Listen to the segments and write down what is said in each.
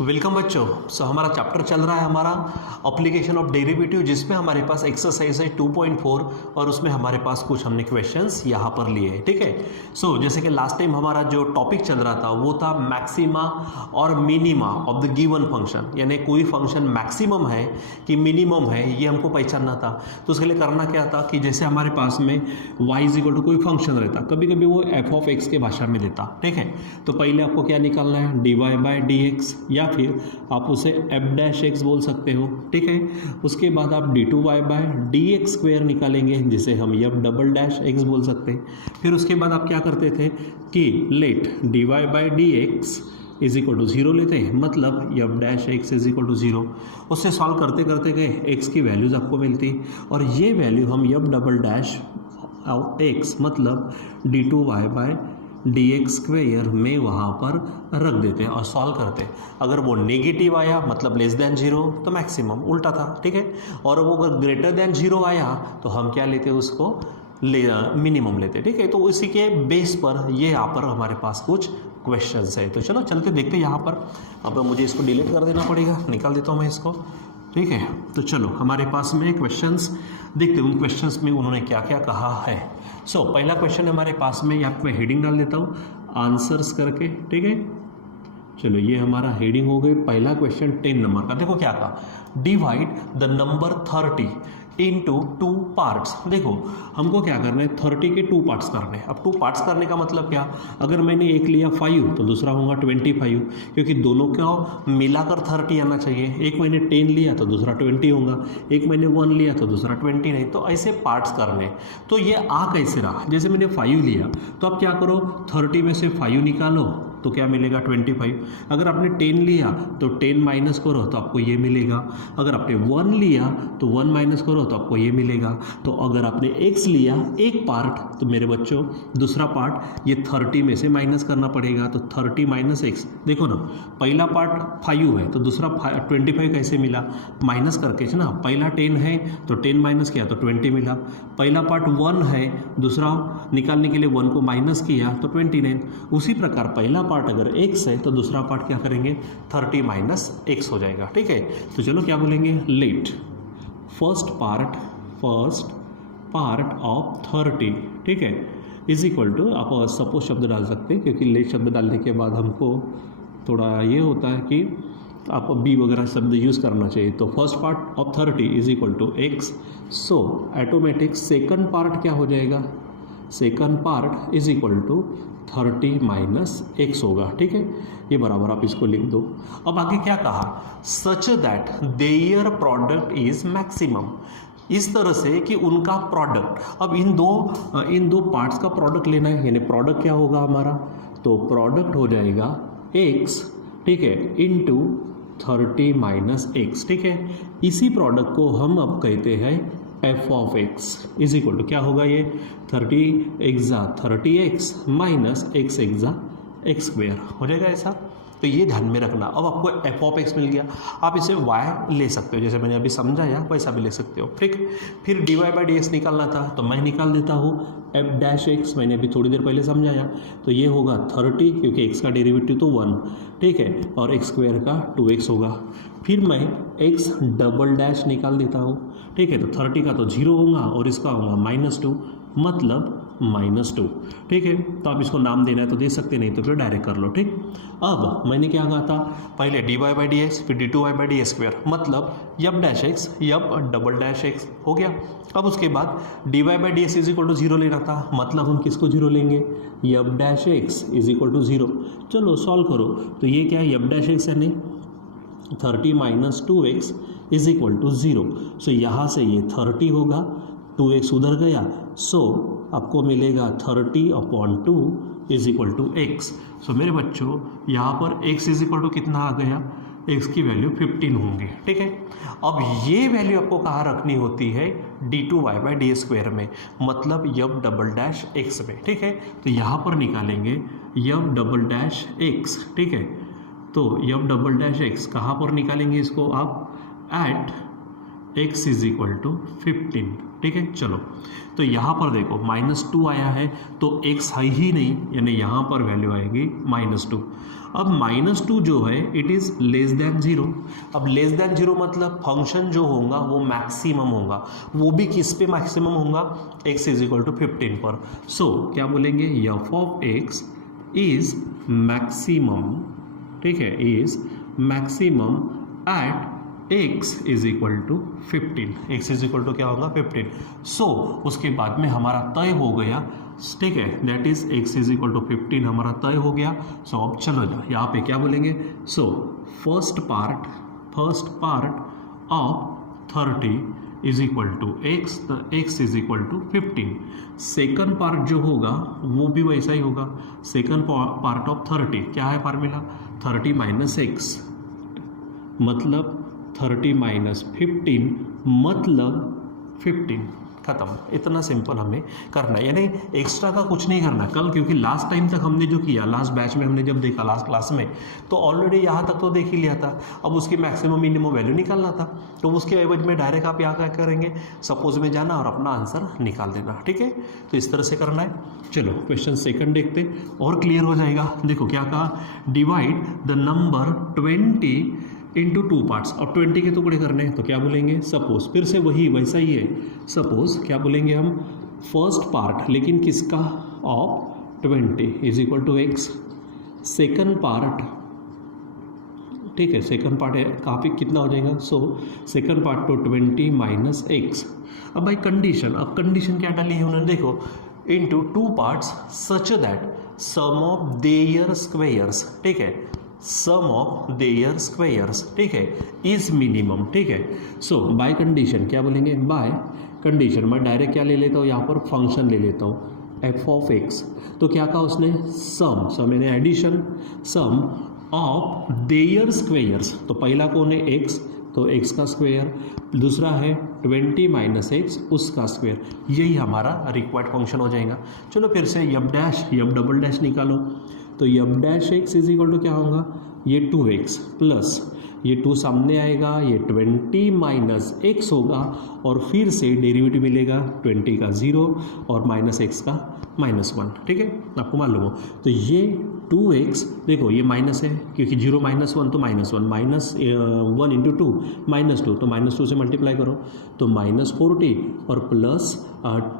Welcome बच्चों। हमारा chapter चल रहा है हमारा एप्लीकेशन ऑफ डेरिवेटिव, जिसमें हमारे पास एक्सरसाइज है 2.4 और उसमें हमारे पास कुछ हमने क्वेश्चंस यहाँ पर लिए हैं। ठीक है। जैसे कि लास्ट टाइम हमारा जो टॉपिक चल रहा था वो था मैक्सिमा और minima of the given function, यानी कोई फंक्शन मैक्सिमम है कि मिनिमम है ये हमको पहचानना था। तो उसके लिए करना क्या था कि जैसे हमारे पास में y = कोई फंक्शन रहता, कभी कभी वो f(x) के भाषा में देता। ठीक है। तो पहले आपको क्या निकालना है, dy/dx, या फिर आप उसे f'(x) बोल सकते हो। ठीक है। उसके बाद आप d2y/dx² निकालेंगे, जिसे हम f'(x) बोल सकते हैं। फिर उसके बाद आप क्या करते थे कि लेट dy/dx = 0 लेते हैं, मतलब f'(x) = 0। उससे सॉल्व करते करते गए x की वैल्यूज़ आपको मिलती, और ये वैल्यू हम f'(x) मतलब d2y/dx² में वहाँ पर रख देते हैं और सॉल्व करते हैं। अगर वो नेगेटिव आया मतलब <0 तो मैक्सिमम उल्टा था। ठीक है। और वो अगर <0 आया तो हम क्या लेते हैं, उसको मिनिमम लेते। ठीक है। तो इसी के बेस पर ये यहाँ पर हमारे पास कुछ क्वेश्चंस है। तो चलो चलते देखते हैं यहाँ पर। अब मुझे इसको डिलीट कर देना पड़ेगा, निकाल देता हूँ मैं इसको। ठीक है। तो चलो हमारे पास में क्वेश्चंस देखते हैं, उन क्वेश्चंस में उन्होंने क्या क्या कहा है। पहला क्वेश्चन हमारे पास में, यहाँ पे हेडिंग डाल देता हूँ आंसर्स करके। ठीक है। चलो ये हमारा हेडिंग हो गई। पहला क्वेश्चन 10 नंबर का, देखो क्या कहा, divide the number 30 into 2 parts. देखो हमको क्या करना है, 30 के 2 पार्ट्स करने हैं। अब 2 पार्ट्स करने का मतलब क्या, अगर मैंने एक लिया 5 तो दूसरा होगा 25, क्योंकि दोनों का मिलाकर 30 आना चाहिए। एक मैंने 10 लिया तो दूसरा 20 होगा, एक मैंने 1 लिया तो दूसरा 20 नहीं। तो ऐसे पार्ट्स करने। तो ये आ कैसे रहा, जैसे मैंने 5 लिया तो अब क्या करो, 30 में से 5 निकालो तो क्या मिलेगा 25। अगर आपने 10 लिया तो 10 माइनस करो तो आपको ये मिलेगा। अगर आपने 1 लिया तो 1 माइनस करो तो आपको ये मिलेगा। तो अगर आपने x लिया एक पार्ट, तो मेरे बच्चों दूसरा पार्ट ये 30 में से माइनस करना पड़ेगा। तो 30 माइनस x, देखो ना पहला पार्ट 5 है तो दूसरा 25 कैसे मिला, माइनस करके ना। पहला 10 है तो 10 माइनस किया तो 20 मिला। पहला पार्ट 1 है, दूसरा निकालने के लिए 1 को माइनस किया तो 29। उसी प्रकार पहला पार्ट अगर x है तो दूसरा पार्ट क्या करेंगे, 30 माइनस x हो जाएगा। ठीक है। तो चलो क्या बोलेंगे, लेट फर्स्ट पार्ट ऑफ 30, ठीक है, इज इक्वल टू, आप सपोज शब्द डाल सकते हैं, क्योंकि लेट शब्द डालने के बाद हमको थोड़ा ये होता है कि आप बी वगैरह शब्द यूज़ करना चाहिए। तो first part of 30 is equal to x। So automatic second part क्या हो जाएगा, second part is equal to 30 minus x होगा। ठीक है। ये बराबर आप इसको लिख दो। अब आगे क्या कहा, such that their product is maximum, इस तरह से कि उनका प्रोडक्ट। अब इन दो पार्ट्स का प्रोडक्ट लेना है, यानी प्रोडक्ट क्या होगा हमारा, तो प्रोडक्ट हो जाएगा x, ठीक है, इंटू 30 माइनस x। ठीक है। इसी प्रोडक्ट को हम अब कहते हैं f(x) इज इक्वल टू क्या होगा, ये 30 30x माइनस x x² हो जाएगा ऐसा। तो ये ध्यान में रखना। अब आपको f(x) मिल गया, आप इसे y ले सकते हो, जैसे मैंने अभी समझाया वैसा भी ले सकते हो। ठीक। फिर dy/dx निकालना था तो मैं निकाल देता हूँ f'(x), मैंने अभी थोड़ी देर पहले समझाया। तो ये होगा 30, क्योंकि x का डेरिवेटिव तो 1, ठीक है, और x² का 2x होगा। फिर मैं x" निकाल देता हूँ। ठीक है। तो 30 का तो 0 होगा और इसका होगा -2, मतलब -2। ठीक है। तो आप इसको नाम देना है तो दे सकते, नहीं तो फिर डायरेक्ट कर लो। ठीक। अब मैंने क्या कहा था, पहले dy/dx फिर d2y/dx², मतलब f'(x) f'(x) हो गया। अब उसके बाद dy/dx इज इक्वल टू 0 लेना था, मतलब हम किसको 0 लेंगे, f'(x) इज इक्वल टू 0। चलो सॉल्व करो। तो ये क्या है, f'(x) है, नहीं 30 minus 2x is equal to 0। So यहाँ से ये 30 होगा, 2x उधर गया, सो आपको मिलेगा 30/2 इज इक्वल टू x। सो मेरे बच्चों यहाँ पर x इज इक्वल टू कितना आ गया, x की वैल्यू 15 होंगी। ठीक है। अब ये वैल्यू आपको कहाँ रखनी होती है, d2y/d² में, मतलब f'(x) में। ठीक है। तो यहाँ पर निकालेंगे f'(x), ठीक है। तो f'(x) कहाँ पर निकालेंगे इसको आप, at x is equal to 15। ठीक है। चलो तो यहाँ पर देखो -2 आया है तो x है ही नहीं, यानी यहाँ पर वैल्यू आएगी -2। अब -2 जो है इट इज़ लेस दैन 0। अब लेस दैन 0 मतलब फंक्शन जो होगा वो मैक्सिमम होगा, वो भी किस पे मैक्सिमम होगा, x = 15 पर। सो क्या बोलेंगे, f of x is maximum, ठीक है, is maximum at x = 15। x = क्या होगा 15। सो उसके बाद में हमारा तय हो गया, ठीक है, दैट इज x = 15 हमारा तय हो गया। सो अब चलो जा यहाँ पे क्या बोलेंगे, so first part of 30 = x, तो x = 15। सेकंड पार्ट जो होगा वो भी वैसा ही होगा, सेकंड पार्ट ऑफ 30 क्या है फार्मूला, 30 - x मतलब 30 - 15 मतलब 15, खत्म। इतना सिंपल हमें करना है, यानी एक्स्ट्रा का कुछ नहीं करना कल, क्योंकि लास्ट टाइम तक हमने जो किया, लास्ट बैच में हमने जब देखा, लास्ट क्लास में, तो ऑलरेडी यहाँ तक तो देख ही लिया था। अब उसकी मैक्सिमम मिनिमम वैल्यू निकालना था, तो उसके एवज में डायरेक्ट आप यहाँ क्या करेंगे, सपोज में जाना और अपना आंसर निकाल देना, ठीक है। तो इस तरह से करना है। चलो क्वेश्चन सेकंड देखते और क्लियर हो जाएगा। देखो क्या कहा, divide the number 20 into 2 parts. अब 20 के टुकड़े करने हैं तो क्या बोलेंगे, सपोज, फिर से वही वैसा ही है, सपोज क्या बोलेंगे हम, फर्स्ट पार्ट लेकिन किसका, ऑफ 20 = x, सेकंड पार्ट, ठीक है, सेकंड पार्ट है कहाँ पे कितना हो जाएगा, सो सेकंड पार्ट तो 20 - x। अब भाई कंडीशन, अब कंडीशन क्या डाली है उन्होंने, देखो, into 2 parts such that sum of their squares, ठीक है, सम ऑफ देयर स्क्वेयर्स, ठीक है, इज मिनिमम, ठीक है। सो बाय कंडीशन क्या बोलेंगे, बाय कंडीशन मैं डायरेक्ट क्या ले लेता हूँ यहाँ पर, फंक्शन ले लेता हूँ f ऑफ x। तो क्या कहा उसने, सम यानी addition, sum of their squares, तो पहला कौन है x, तो x का स्क्वेयर, दूसरा है 20 - x उसका स्क्वेयर, यही हमारा रिक्वायर्ड फंक्शन हो जाएगा। चलो फिर से यब डबल डैश निकालो, तो यब डैश x = क्या होगा, ये 2x प्लस ये 2 सामने आएगा, ये 20 - x होगा, और फिर से डेरिवेटिव मिलेगा 20 का 0 और -x का -1, ठीक है, आपको मालूम हो। तो ये 2x, देखो ये माइनस है क्योंकि 0 - 1 तो -1, -1 × 2 -2, तो -2 से मल्टीप्लाई करो तो -40 और प्लस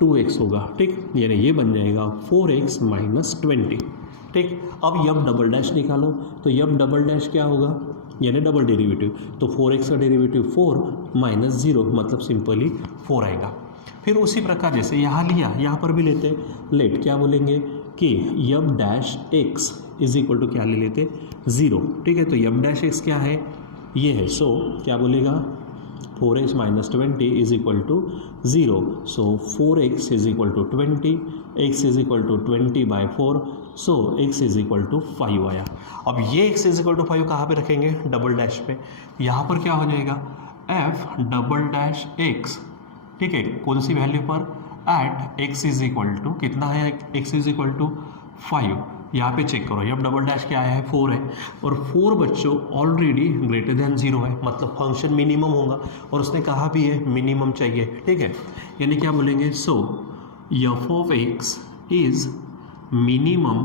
2x होगा, ठीक, यानी ये बन जाएगा 4x - 20, ठीक। अब यब डबल डैश निकालो, तो यब डबल डैश क्या होगा, यानी डबल डेरिवेटिव, तो 4x का डेरिवेटिव 4 - 0 मतलब सिंपली 4 आएगा। फिर उसी प्रकार जैसे यहाँ लिया, यहाँ पर भी लेते लेट, क्या बोलेंगे कि यब डैश x = क्या ले लेते, 0, ठीक है। तो यब डैश x क्या है, ये है, सो क्या बोलेगा, 4x - 20 = 0, सो 4x = 20, x = 20/4, सो x = 5 आया। अब ये x = 5 कहाँ पे रखेंगे, डबल डैश पे, यहाँ पर क्या हो जाएगा, f डबल डैश x, ठीक है, कौन सी वैल्यू पर, एट x = कितना है, x = 5, यहाँ पे चेक करो, अब डबल डैश क्या आया है, 4 है, और 4 बच्चों ऑलरेडी ग्रेटर देन 0 है, मतलब फंक्शन मिनिमम होगा, और उसने कहा भी है मिनिमम चाहिए, ठीक है, यानी क्या बोलेंगे, so f of x is minimum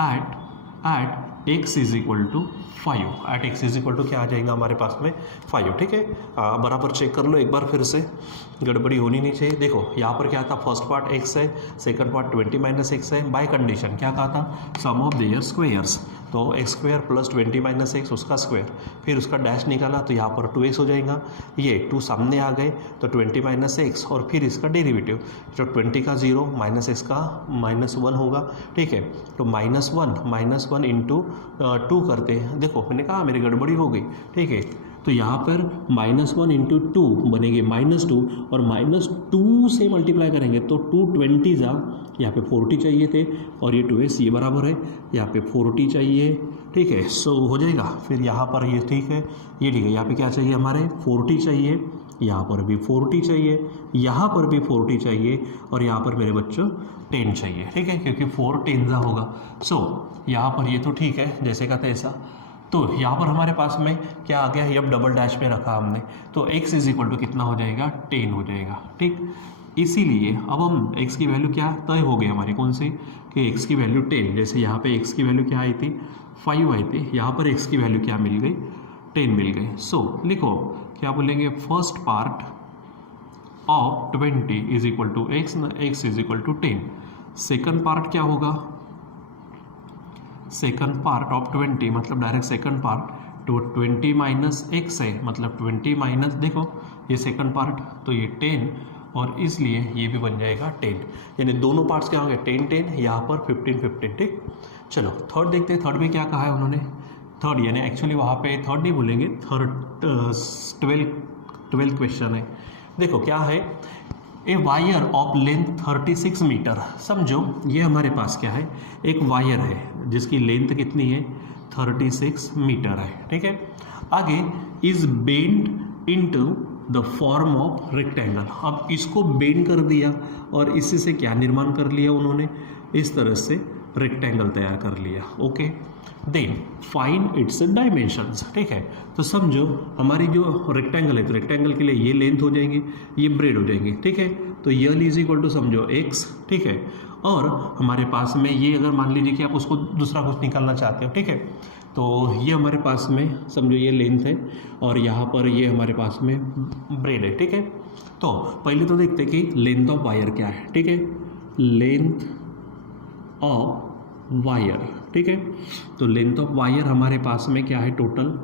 at x = 5, at x = क्या आ जाएगा हमारे पास में 5, ठीक है। बराबर चेक कर लो एक बार, फिर से गड़बड़ी होनी नहीं चाहिए। देखो यहाँ पर क्या था, फर्स्ट पार्ट x है, सेकंड पार्ट 20 - x है, बाय कंडीशन क्या कहा था, सम ऑफ देयर स्क्वेयर्स, तो x² प्लस 20 - x उसका स्क्वायर, फिर उसका डैश निकाला तो यहाँ पर 2x हो जाएगा, ये 2 सामने आ गए तो 20 - x और फिर इसका डेरिवेटिव, तो 20 का 0 -x का -1 होगा, ठीक है। तो -1 इंटू 2 करते हैं, देखो मैंने कहा मेरी गड़बड़ी हो गई, ठीक है। तो यहाँ पर -1 इंटू 2 बनेंगे -2, और -2 से मल्टीप्लाई करेंगे तो 2 20 यहाँ पे 40 चाहिए थे, और ये 2x ये बराबर है, यहाँ पे 40 चाहिए, ठीक है। सो हो जाएगा, फिर यहाँ पर ये ठीक है, ये ठीक है, यहाँ पे क्या चाहिए हमारे 40 चाहिए, यहाँ पर भी 40 चाहिए, यहाँ पर भी 40 चाहिए, और यहाँ पर मेरे बच्चों 10 चाहिए, ठीक है, क्योंकि 4 10 होगा। सो यहाँ पर ये तो ठीक है जैसे का तैसा। तो यहाँ पर हमारे पास में क्या आ गया, यब डबल डैश में रखा हमने, तो x इज इक्वल टू कितना हो जाएगा, 10 हो जाएगा, ठीक। इसीलिए अब हम x की वैल्यू क्या तय हो गई हमारी, कौन सी, कि x की वैल्यू 10, जैसे यहाँ पे x की वैल्यू क्या आई थी, 5 आई थी, यहाँ पर x की वैल्यू क्या मिल गई, 10 मिल गई। सो लिखो क्या बोलेंगे, first part of 20 is equal to x is equal to 10। Second part क्या होगा, सेकंड पार्ट ऑफ 20 मतलब डायरेक्ट सेकंड पार्ट, तो 20 माइनस एक्स है, मतलब 20 माइनस, देखो ये सेकंड पार्ट तो ये 10, और इसलिए ये भी बन जाएगा 10, यानी दोनों पार्ट्स क्या होंगे 10 10, यहाँ पर 15 15, ठीक। चलो थर्ड देखते हैं, थर्ड में क्या कहा है उन्होंने, थर्ड यानी एक्चुअली वहाँ पे थर्ड नहीं बोलेंगे, थर्ड 12th क्वेश्चन है। देखो क्या है, a wire of length 36 metre, समझो ये हमारे पास क्या है, एक वायर है जिसकी लेंथ कितनी है, 36 मीटर है, ठीक है। आगे is bend into the form of rectangle, अब इसको बेंड कर दिया और इसी से क्या निर्माण कर लिया उन्होंने, इस तरह से रेक्टेंगल तैयार कर लिया, okay. Then find its dimensions, ठीक है। तो समझो हमारी जो रेक्टेंगल है, तो रेक्टेंगल के लिए ये लेंथ हो जाएंगी, ये ब्रेड हो जाएंगी, ठीक है। तो यल इज इक्वल टू समझो x, ठीक है। और हमारे पास में ये अगर मान लीजिए कि आप उसको दूसरा कुछ निकालना चाहते हो, ठीक है, तो ये हमारे पास में समझो ये लेंथ है और यहाँ पर ये हमारे पास में ब्रेड है, ठीक है। तो पहले तो देखते हैं कि लेंथ ऑफ वायर क्या है, ठीक है, लेंथ ऑफ वायर, ठीक है। तो लेंथ ऑफ वायर हमारे पास में क्या है, टोटल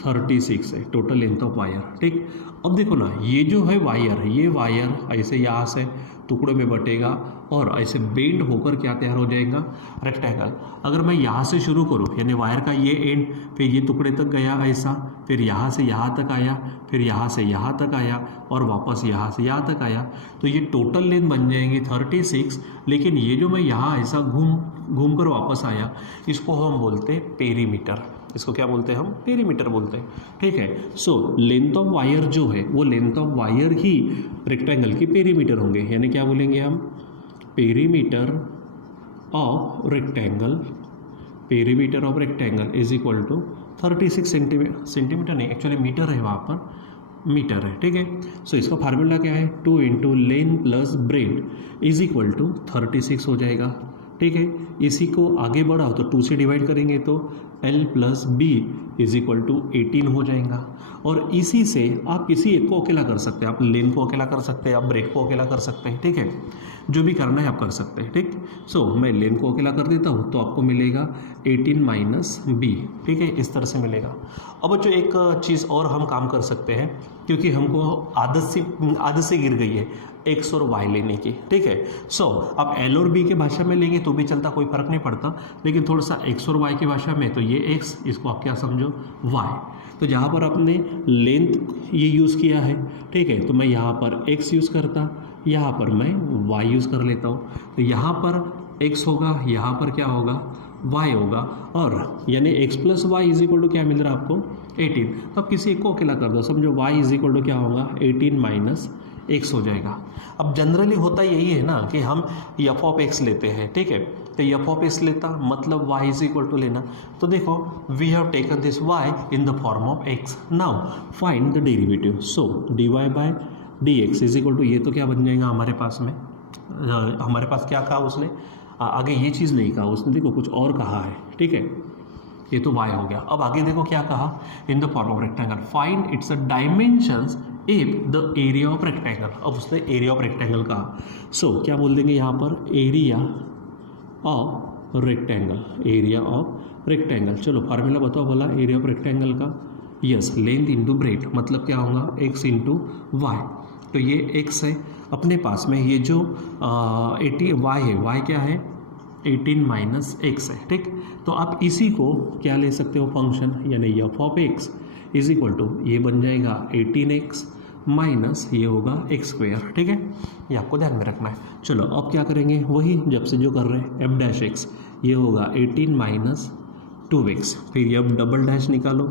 36 है, टोटल लेंथ ऑफ वायर, ठीक। अब देखो ना, ये जो है वायर, ये वायर ऐसे यहाँ से टुकड़ों में बटेगा और ऐसे बेंड होकर क्या तैयार हो जाएगा, रेक्टेंगल। अगर मैं यहाँ से शुरू करूँ, यानी वायर का ये एंड, फिर ये टुकड़े तक गया ऐसा, फिर यहाँ से यहाँ तक आया, फिर यहाँ से यहाँ तक आया और वापस यहाँ से यहाँ तक आया, तो ये टोटल लेंथ बन जाएंगी 36। लेकिन ये जो मैं यहाँ ऐसा घूम कर वापस आया, इसको हम बोलते हैं पेरीमीटर, इसको क्या बोलते हैं हम, पेरीमीटर बोलते हैं, ठीक है। सो लेंथ ऑफ वायर जो है वो लेंथ ऑफ वायर ही रेक्टेंगल की पेरीमीटर होंगे, यानी क्या बोलेंगे हम, perimeter of rectangle, perimeter of rectangle is equal to 36 centimetre नहीं, एक्चुअली मीटर है, वहाँ पर मीटर है, ठीक है। सो इसका फार्मूला क्या है, 2 into length plus breadth is equal to 36 हो जाएगा, ठीक है। इसी को आगे बढ़ाओ तो 2 से डिवाइड करेंगे तो L plus B is equal to 18 हो जाएगा। और इसी से आप किसी एक को अकेला कर सकते हैं, आप लेंथ को अकेला कर सकते हैं, आप ब्रेड को अकेला कर सकते हैं, ठीक है। जो भी करना है आप कर सकते हैं, ठीक। सो मैं लेंथ को अकेला कर देता हूँ तो आपको मिलेगा 18 माइनस बी, ठीक है, इस तरह से मिलेगा। अब जो एक चीज़ और हम काम कर सकते हैं, क्योंकि हमको आदत से गिर गई है एक्स और वाई लेने की, ठीक है। सो अब एल और बी के भाषा में लेंगे तो भी चलता, कोई फर्क नहीं पड़ता, लेकिन थोड़ा सा एक्स और वाई की भाषा में, तो ये एक्स, इसको आप क्या समझो वाई। तो जहाँ पर आपने लेंथ ये यूज़ किया है, ठीक है, तो मैं यहाँ पर एक्स यूज़ करता, यहाँ पर मैं वाई यूज़ कर लेता हूँ। तो यहाँ पर एक्स होगा, यहाँ पर क्या होगा, वाई होगा, और यानी X plus Y is equal to क्या मिल रहा है आपको, 18। तो अब किसी एक को अकेला कर दो, समझो वाई इज इक्वल टू क्या होगा, 18 माइनस एक्स हो जाएगा। अब जनरली होता यही है ना कि हम एफ ऑफ एक्स लेते हैं, ठीक है, तो एफ ऑफ एक्स लेता मतलब वाई इज इक्वल टू लेना। तो देखो we have taken this Y in the form of X, now find the derivative. So D Y by D X is equal to, ये तो क्या बन जाएगा हमारे पास में, हमारे पास क्या कहा उसने, आगे ये चीज़ नहीं कहा उसने, देखो कुछ और कहा है, ठीक है, ये तो y हो गया। अब आगे देखो क्या कहा, इन the form of rectangle find its dimensions if the area of rectangle. अब उसने एरिया ऑफ रेक्टेंगल कहा, सो क्या बोल देंगे यहाँ पर, area of rectangle, area of rectangle. चलो फार्मूला बताओ बोला एरिया ऑफ रेक्टेंगल का, यस, लेंथ इंटू ब्रेड, मतलब क्या होगा, x इंटू वाई। तो ये x है अपने पास में, ये जो 80 y है, y क्या है, 18 माइनस एक्स है, ठीक। तो आप इसी को क्या ले सकते हो, फंक्शन, यानी F of X is equal to, ये बन जाएगा 18x माइनस ये होगा एक्स स्क्वायर, ठीक है, ये आपको ध्यान में रखना है। चलो अब क्या करेंगे, वही जब से जो कर रहे हैं, एफ डैश एक्स, ये होगा 18 माइनस 2x, फिर ये अब डबल डैश निकालो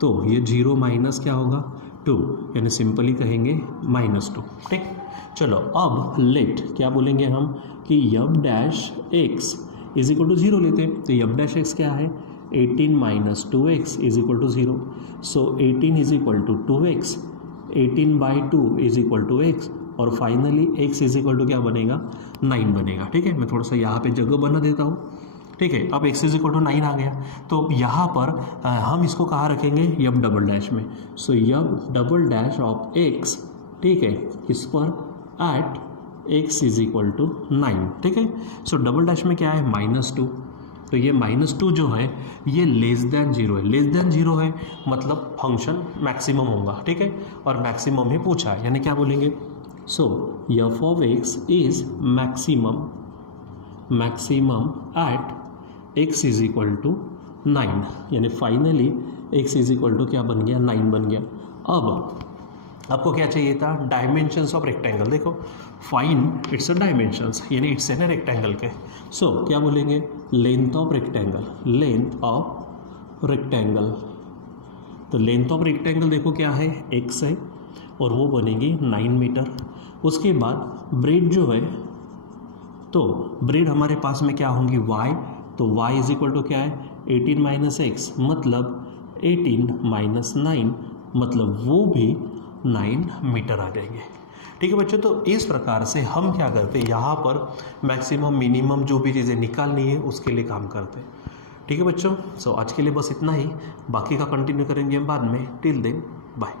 तो ये 0 माइनस क्या होगा 2, यानी सिंपली कहेंगे -2, ठीक। चलो अब लेट क्या बोलेंगे हम कि F dash X is equal to 0 लेते हैं, तो एफ डैश एक्स क्या है, 18 minus 2x is equal to 0. So 18 is equal to 2x, 18 by 2 is equal to x, और finally x is equal to क्या बनेगा, 9 बनेगा. ठीक है, मैं थोड़ा सा यहाँ पे जगह बना देता हूँ. ठीक है, अब x इज इक्वल टू 9 आ गया. तो यहाँ पर हम इसको कहाँ रखेंगे, यब डबल डैश में. सो यब डबल डैश ऑफ x, ठीक है, किस पर, at x is equal to 9. ठीक है, सो डबल डैश में क्या है, -2. तो ये -2 जो है ये लेस दैन 0 है. लेस दैन 0 है मतलब फंक्शन मैक्सिमम होगा. ठीक है, और मैक्सिमम ही पूछा है, यानी क्या बोलेंगे, so f of x is maximum at x is equal to 9, यानी finally x is equal to क्या बन गया, 9 बन गया. अब आपको क्या चाहिए था, डायमेंशंस ऑफ रेक्टेंगल. देखो फाइंड इट्स अ डायमेंशंस, यानी इट्स है ना रेक्टेंगल के. सो क्या बोलेंगे, length of rectangle, length of rectangle. तो लेंथ ऑफ रेक्टेंगल देखो क्या है, x है, और वो बनेगी 9 मीटर. उसके बाद ब्रेड जो है, तो ब्रेड हमारे पास में क्या होंगी, y. तो y इज इक्वल टू क्या है, 18 माइनस एक्स, मतलब 18 माइनस 9, मतलब वो भी 9 मीटर आ जाएंगे. ठीक है बच्चों, तो इस प्रकार से हम क्या करते हैं, यहाँ पर मैक्सिमम मिनिमम जो भी चीज़ें निकालनी है उसके लिए काम करते हैं. ठीक है बच्चों, सो आज के लिए बस इतना ही, बाकी का कंटिन्यू करेंगे हम बाद में. Till then bye.